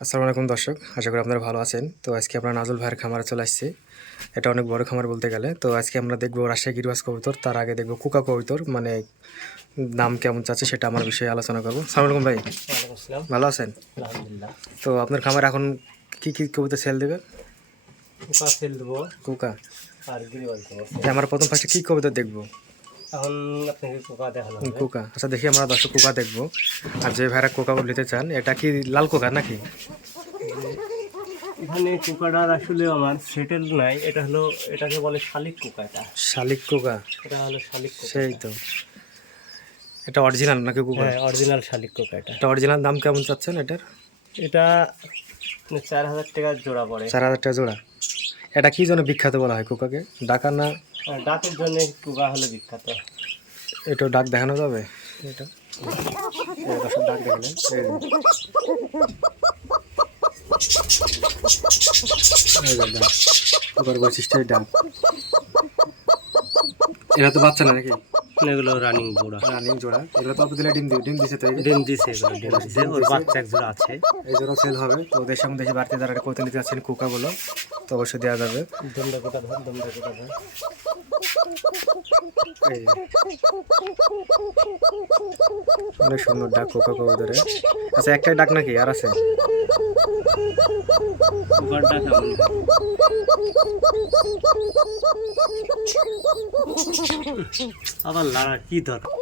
আসসালামু আলাইকুম দর্শক আশা করি আপনারা ভালো আছেন। তো আজকে আমরা নাজুল ভাইয়ের খামারে চলে আসছি। এটা অনেক বড় খামার বলতে গেলে। তো আজকে আমরা দেখব রাজশাহী গিরিবাস কবুতর তার আগে দেখব কুকা কবুতর মানে দাম কেমন চাচ্ছে সেটা আমার বিষয়ে আলোচনা করব। সালাম আলাইকুম ভাই। ভালো আছেন? তো আপনার খামার এখন কি কি কবুতর সেল দেবে কুকা সেল দেবো। কুকা। আর আমরা প্রথম ফার্স্টে কী কবিতা দেখব? এখন আপনাকে দেখানো হবে। কুকা? আচ্ছা দেখি আমরা দর্শক কোকা দেখব। আর যে ভাইরা কোকা নিতে চান এটা কি লাল কোকা নাকি? এখানে কুকাটার আসলে আমার সেটেল নাই এটা হলো এটাকে বলে শালিক কুকা এটা। শালিক কোকা? এটা হলো শালিক কুকা সেই তো। এটা অরিজিনাল নাকি কোকা? হ্যাঁ অরিজিনাল শালিক কুকা এটা। এটা অরিজিনাল দাম কেমন চাচ্ছেন এটার? এটা চার হাজার টাকার জোড়া পড়ে। চার হাজার টাকা জোড়া। এটা কি জন্য বিখ্যাত বলা হয় কুকাকে ডাকা না? ডাকের জন্য কুকা হলো বিখ্যাত। এটা ডাক দেখানো যাবে? এটা? ডাক দেখালেন কুকার বৈশিষ্ট্যের ডাক এরা তো বাচ্চা না নাকি? এগুলো রানিং জোড়া রানিং জোড়া এগুলো তো দিলে ডিম দিবে ডিম দিছে তো ডিম দিছে ডিম দিছে। ওর বাচ্চা এক জোড়া আছে। এই জন্য সেল হবে। তো ওদের সঙ্গে দেশে বাড়তি যারা করতে নিতে যাচ্ছেন কুকাগুলো তো অবশ্যই দেওয়া যাবে। ধর ধর। অনেক সুন্দর ডাক কোকা কবুতরে আচ্ছা একটাই ডাক নাকি? আর আছে? আবার লাড়া কি দরকার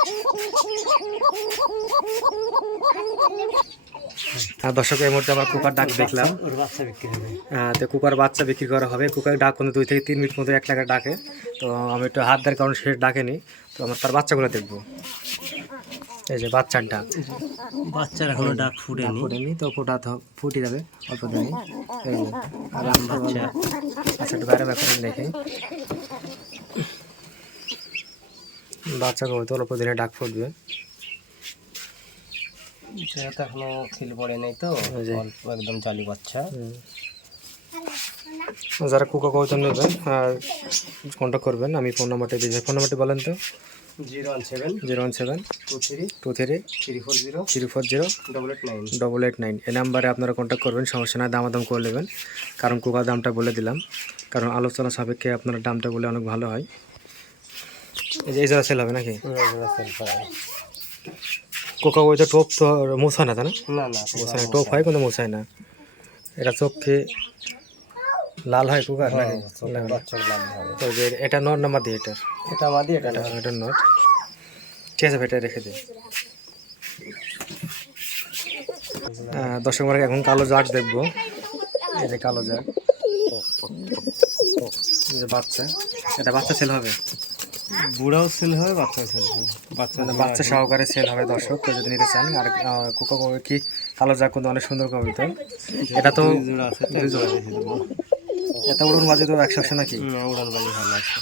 দর্শক এই মুহূর্তে আবার কুকার ডাক দেখলাম। তো কুকার বাচ্চা বিক্রি করা হবে। কুকার ডাক কোনো দুই থেকে তিন মিনিট মতো এক টাকা ডাকে। তো আমি একটু হাত দেওয়ার কারণ সে ডাকেনি তো আমার তার বাচ্চাগুলো দেখব। এই যে বাচ্চার ডাক বাচ্চার এখনও ডাক ফুটেনি। ফুটেনি তো ফোটা তো ফুটে যাবে অল্প দিনে। এই। আর বাচ্চা। আচ্ছা একটু বাইরে ব্যাপারে দেখে। বাচ্চা তো অল্প দিনে ডাক ফুটবে। তো এখনও খিল পড়ে নাই তো। অল্প একদম চালু বাচ্চা। যারা কুকা কৌতন নেবেন আর কন্ট্যাক্ট করবেন আমি ফোন নাম্বারটা দিয়ে ফোন নাম্বারটি বলেন তো। Zero one seven zero one seven two three two three three four zero three four zero double eight nine. Double eight nine. এই নাম্বারে আপনারা কন্ট্যাক্ট করবেন সমস্যা না দামাদাম করে নেবেন। কারণ কুকার দামটা বলে দিলাম। কারণ আলোচনা সাপেক্ষে আপনার দামটা বলে অনেক ভালো হয়। এই যে এই জায়গা সেল হবে নাকি? কোকা ওই তো টোপ তো মোছায় না তাই না? না না মোছায় না টোপ হয় কিন্তু মোছায় না এটা চোখকে লাল হয় না, না। বাচ্চার তো এটা নট নাম্বার দিয়ে এটার। এটা আমাদের এটা এটা নট ঠিক আছে এটা রেখে দিই দর্শক মার্কে এখন কালো জাগ দেখব। এই যে কালো জাগ এই যে বাচ্চা। এটা বাচ্চা ছেলে হবে? বুড়াও সেল হবে বাচ্চাও সেল হবে বাচ্চা মানে বাচ্চা সহকারে সেল হবে দর্শক কেউ যদি নিতে চান আর কোকা কি কালো জাগ কিন্তু অনেক সুন্দর কবিতা। এটা তো দুই জোড়া আছে তো জোড়া রেখে দেবো। এত উড়ন বাজে তো একশো একশো নাকি? উড়ান বাজি ভালো আছে।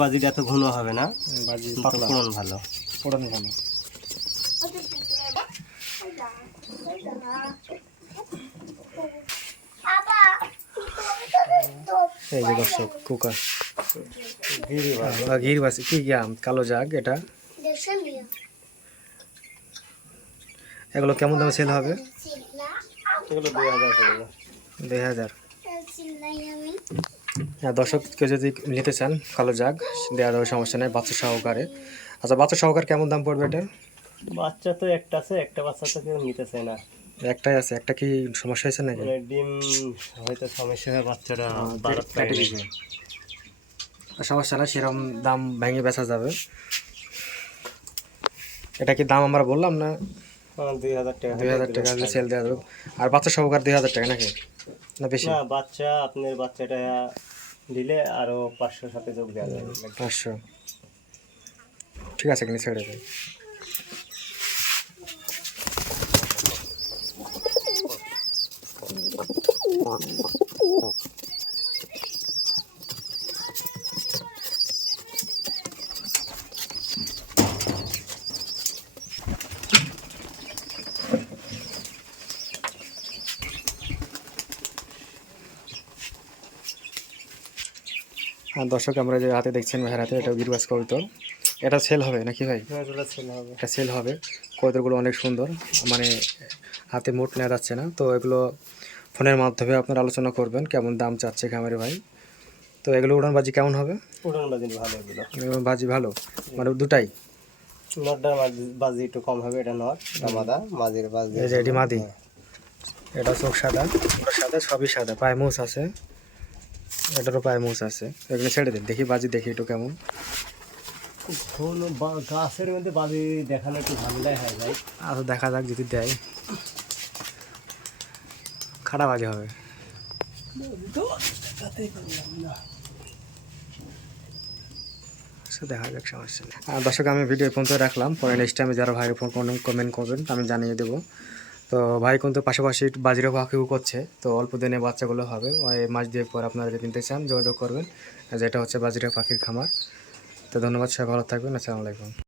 বাজিটা এত ঘন হবে না বাজি উড়ান ভালো। উড়ন ভালো। এই যে দর্শক কুকা ঘির বাসি কি কালো জাগ এটা? এগুলো কেমন দামে সেল হবে? এগুলো দুই হাজার হ্যাঁ দর্শক কেউ যদি নিতে চান কালো জাগ দেওয়া যাবে সমস্যা নেই বাচ্চা সহকারে। আচ্ছা বাচ্চা সহকারে কেমন দাম পড়বে এটার? বাচ্চা তো একটা আছে একটা বাচ্চা তো কেউ নিতে চায় না। একটাই আছে একটা কি সমস্যা হয়েছে নাকি? মানে ডিম হয়তো সমস্যা হয় বাচ্চাটা কেটে দিবে সমস্যা না সেরকম দাম ভেঙে বেচা যাবে। এটা কি দাম আমরা বললাম না? দুই হাজার টাকা দুই হাজার টাকা সেল দেওয়া যাবে। আর বাচ্চা সহকার দুই হাজার টাকা নাকি? না বেশি? না বাচ্চা আপনার বাচ্চাটা দিলে আরও পাঁচশো সাথে যোগ দেওয়া যাবে। পাঁচশো। ঠিক আছে কিনে ছেড়ে দেয় দর্শক আমরা যে হাতে দেখছেন ভাইয়ের হাতে এটা গিরবাস কবুতর। এটা সেল হবে নাকি ভাই? এগুলো এটা সেল হবে। কবুতরগুলো অনেক সুন্দর। মানে হাতে মোট নেওয়া যাচ্ছে না। তো এগুলো ফোনের মাধ্যমে আপনারা আলোচনা করবেন কেমন দাম চাচ্ছে খামারে ভাই। তো এগুলো উড়ানবাজি কেমন হবে? উড়ান বাজি ভালো এগুলো। বাজি ভালো? মানে দুটাই? নটটার বাজি একটু কম হবে এটা নট এটা মাদা মাঝির বাজি এই যে এটি মাদি। এটা চোখ সাদা ওটা সাদা সবই সাদা। পায়ে মুছ আছে। এটারও পায়ে মুছ আছে। এগুলো ছেড়ে দিন দেখি বাজি দেখি একটু কেমন। গাছের মধ্যে বাজি দেখানো একটু ঝামেলাই হয় ভাই। আচ্ছা দেখা যাক যদি দেয়। খারাপ আগে হবে। আচ্ছা, দেখা যাক সমস্যা আর দর্শক আমি ভিডিও পর্যন্ত রাখলাম। পরে নেক্সট টাইমে যারা ভাইয়ের ফোন কমেন্ট করবেন আমি জানিয়ে দেবো। তো ভাই কিন্তু পাশাপাশি বাজিরও পাখিও করছে। তো অল্প দিনে বাচ্চাগুলো হবে। ওই মাস দিয়ে পর আপনারা যদি কিনতে চান যোগাযোগ করবেন। যেটা হচ্ছে বাজিরা পাখির খামার। তো ধন্যবাদ সবাই ভালো থাকবেন। আসসালামু আলাইকুম।